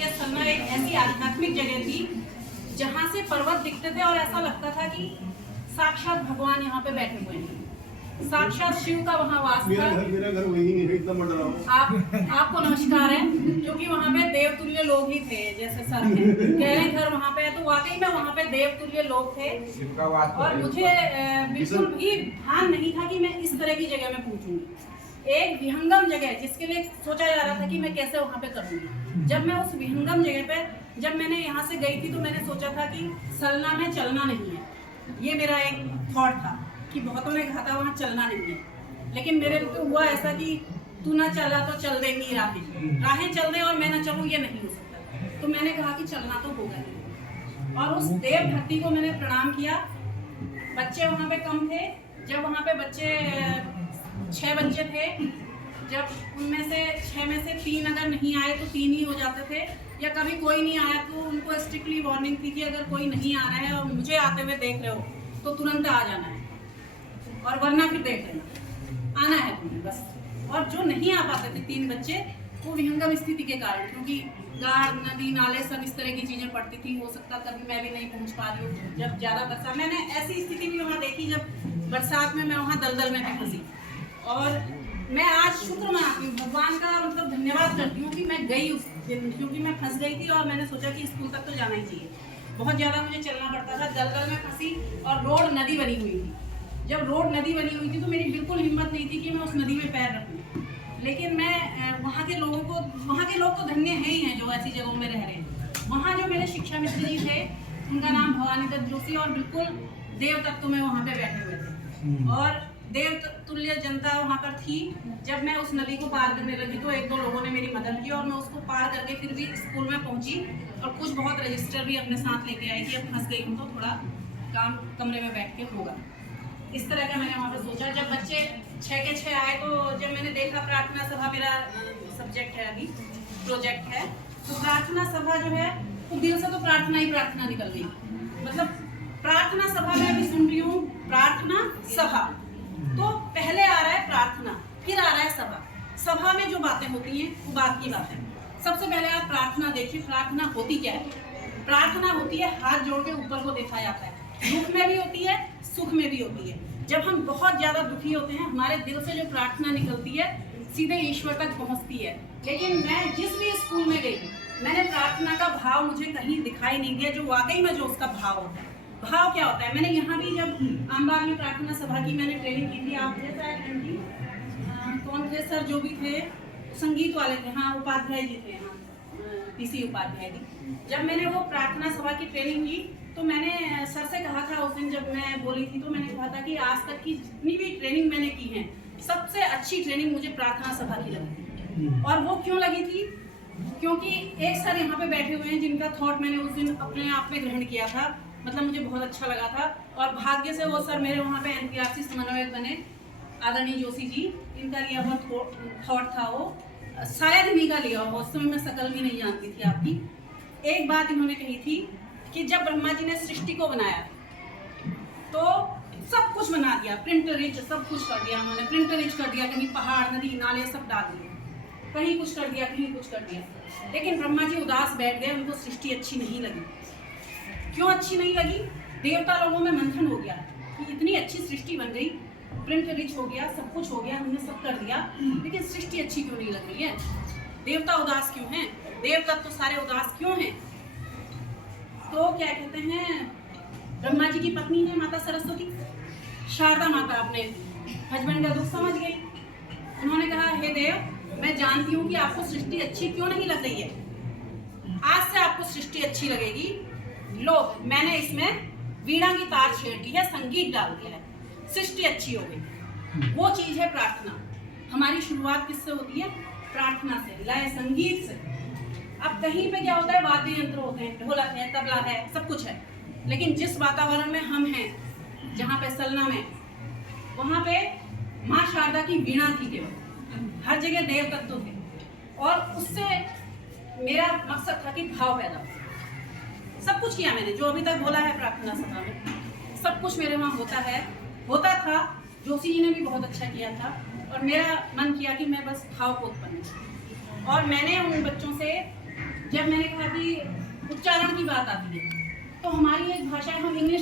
ये सलना एक ऐसी आध्यात्मिक जगह थी जहाँ से पर्वत दिखते थे और ऐसा लगता था कि साक्षात भगवान यहाँ पे बैठे हुए हैं, साक्षात शिव का वहाँ वास था। मेरा घर वही नहीं है, इतना मर रहा हूँ। आपको नमस्कार है, क्योंकि वहाँ पे देवतुल्य लोग ही थे, जैसे सर हैं कह रहे घर वहाँ पे है, तो वाकई में वहाँ पे देवतुल्य लोग थे। और मुझे बिल्कुल भी भान नहीं था कि मैं इस तरह की जगह में पहुँचूंगी। एक विहंगम जगह जिसके लिए सोचा जा रहा था कि मैं कैसे वहाँ पे करूँगी। जब मैं उस विहंगम जगह पे जब मैंने यहाँ से गई थी तो मैंने सोचा था कि सलना में चलना नहीं है, ये मेरा एक थॉट था कि बहुतों ने कहा था वहाँ चलना नहीं है, लेकिन मेरे तो हुआ ऐसा कि तू ना चला तो चल देंगी राहें चल दे और मैं ना चलूँ, ये नहीं हो सकता। तो मैंने कहा कि चलना तो होगा ही, और उस देव धरती को मैंने प्रणाम किया। बच्चे वहाँ पे कम थे, जब वहाँ पे बच्चे 6 बच्चे थे, जब उनमें से 6 में से 3 अगर नहीं आए तो 3 ही हो जाते थे, या कभी कोई नहीं आया तो उनको स्ट्रिक्टली वार्निंग थी कि अगर कोई नहीं आ रहा है और मुझे आते हुए देख रहे हो तो तुरंत आ जाना है, और वरना फिर देख लेना, आना है तुम्हें बस। और जो नहीं आ पाते थे 3 बच्चे, वो विहंगम स्थिति के कारण, क्योंकि गाड़ नदी नाले सब इस तरह की चीज़ें पड़ती थी, हो सकता कभी मैं भी नहीं पहुंच पा रही हूँ। जब ज़्यादा बरसात, मैंने ऐसी स्थिति भी वहाँ देखी जब बरसात में मैं वहाँ दलदल में भी फंसी। और मैं आज शुक्र मनाती हूँ, भगवान का मतलब धन्यवाद करती हूँ कि मैं गई उस दिन, क्योंकि मैं फंस गई थी और मैंने सोचा कि स्कूल तक तो जाना ही चाहिए। बहुत ज़्यादा मुझे चलना पड़ता था, दलदल में फंसी और रोड नदी बनी हुई थी। जब रोड नदी बनी हुई थी तो मेरी बिल्कुल हिम्मत नहीं थी कि मैं उस नदी में पैर रखूँ, लेकिन मैं वहाँ के लोग तो धन्य हैं ही हैं जो ऐसी जगहों में रह रहे हैं। वहाँ जो मेरे शिक्षा मित्र जी थे, उनका नाम भवानी दत्त जोशी, और बिल्कुल देव तत्व में वहाँ पे बैठे हुए थे, और देव तुल्य जनता वहाँ पर थी। जब मैं उस नदी को पार करने लगी तो 1-2 लोगों ने मेरी मदद की और मैं उसको पार करके फिर भी स्कूल में पहुँची, और कुछ बहुत रजिस्टर भी अपने साथ लेके आई कि अब फंस गई हूँ तो थोड़ा काम कमरे में बैठ के होगा। इस तरह का मैंने वहाँ पर सोचा। जब बच्चे 6 के 6 आए तो जब मैंने देखा प्रार्थना सभा मेरा सब्जेक्ट है, अभी प्रोजेक्ट है, तो प्रार्थना सभा जो है तो दिल से तो प्रार्थना ही प्रार्थना निकल गई। मतलब प्रार्थना सभा में भी सुन रही हूँ प्रार्थना सभा, तो पहले आ रहा है प्रार्थना, फिर आ रहा है सभा। सभा में जो बातें होती हैं वो बात की बात है। सबसे पहले आप प्रार्थना देखिए, प्रार्थना होती क्या है। प्रार्थना होती है हाथ जोड़ के ऊपर को देखा जाता है, दुख में भी होती है सुख में भी होती है। जब हम बहुत ज़्यादा दुखी होते हैं, हमारे दिल से जो प्रार्थना निकलती है सीधे ईश्वर तक पहुंचती है। लेकिन मैं जिस भी स्कूल में गई, मैंने प्रार्थना का भाव मुझे कहीं दिखाई नहीं दिया, जो वाकई में जो उसका भाव होता है। भाव क्या होता है, मैंने यहाँ भी जब आमबाग में प्रार्थना सभा की मैंने ट्रेनिंग की थी, आप थे शायद जी, कौन थे सर जो भी थे, संगीत वाले थे, हाँ उपाध्याय जी थे, हाँ पीसी उपाध्याय जी। जब मैंने वो प्रार्थना सभा की ट्रेनिंग की तो मैंने सर से कहा था उस दिन जब मैं बोली थी, तो मैंने कहा था कि आज तक की जितनी भी ट्रेनिंग मैंने की है, सबसे अच्छी ट्रेनिंग मुझे प्रार्थना सभा की लगी थी। और वो क्यों लगी थी, क्योंकि एक सर यहाँ पे बैठे हुए हैं जिनका थॉट मैंने उस दिन अपने आप में ग्रहण किया था, मतलब मुझे बहुत अच्छा लगा था। और भाग्य से वो सर मेरे वहाँ पे NPRC समन्वयक बने, आदरणीय जोशी जी, इनका लिया हुआ थॉट था वो, शायद इन्हीं का लिया हुआ, उस समय मैं शकल भी नहीं जानती थी आपकी। एक बात इन्होंने कही थी कि जब ब्रह्मा जी ने सृष्टि को बनाया तो सब कुछ बना दिया, प्रिंट रिच सब कुछ कर दिया उन्होंने, प्रिंट रिच कर दिया, कहीं पहाड़ नदी नाले सब डाल दिए, कहीं कुछ कर दिया कहीं कुछ कर दिया। लेकिन ब्रह्मा जी उदास बैठ गए, उनको सृष्टि अच्छी नहीं लगी। क्यों अच्छी नहीं लगी, देवता लोगों में मंथन हो गया कि इतनी अच्छी सृष्टि बन गई, प्रिंट रिच हो गया, सब कुछ हो गया, हमने सब कर दिया, लेकिन सृष्टि अच्छी क्यों नहीं लग रही है, देवता उदास क्यों हैं, देवता तो सारे उदास क्यों हैं। तो क्या कहते हैं, ब्रह्मा जी की पत्नी है माता सरस्वती, शारदा माता अपने हस्बैंड का दुख समझ गई। उन्होंने कहा, हे देव, मैं जानती हूँ कि आपको सृष्टि अच्छी क्यों नहीं लग रही है, आज से आपको सृष्टि अच्छी लगेगी। लो, मैंने इसमें वीणा की तार छेड़ दी है, संगीत डाल दिया है, सृष्टि अच्छी हो गई। वो चीज है प्रार्थना। हमारी शुरुआत किससे होती है, प्रार्थना से, लय संगीत से। अब कहीं पे क्या होता है, वाद्य यंत्र होते हैं, ढोलक है, तबला है, सब कुछ है, लेकिन जिस वातावरण में हम हैं, जहाँ पे सलना में, वहाँ पे माँ शारदा की वीणा थी केवल, हर जगह देव तत्व थे, और उससे मेरा मकसद था कि भाव पैदा हो। सब कुछ किया मैंने, जो अभी तक बोला है प्रार्थना सभा में, सब कुछ मेरे वहाँ होता था। जोशी जी ने भी बहुत अच्छा किया था, और मेरा मन किया कि मैं बस भाव को उत्पन्न, और मैंने उन बच्चों से जब मैंने कहा कि उच्चारण की बात आती है तो हमारी एक भाषा है, हम इंग्लिश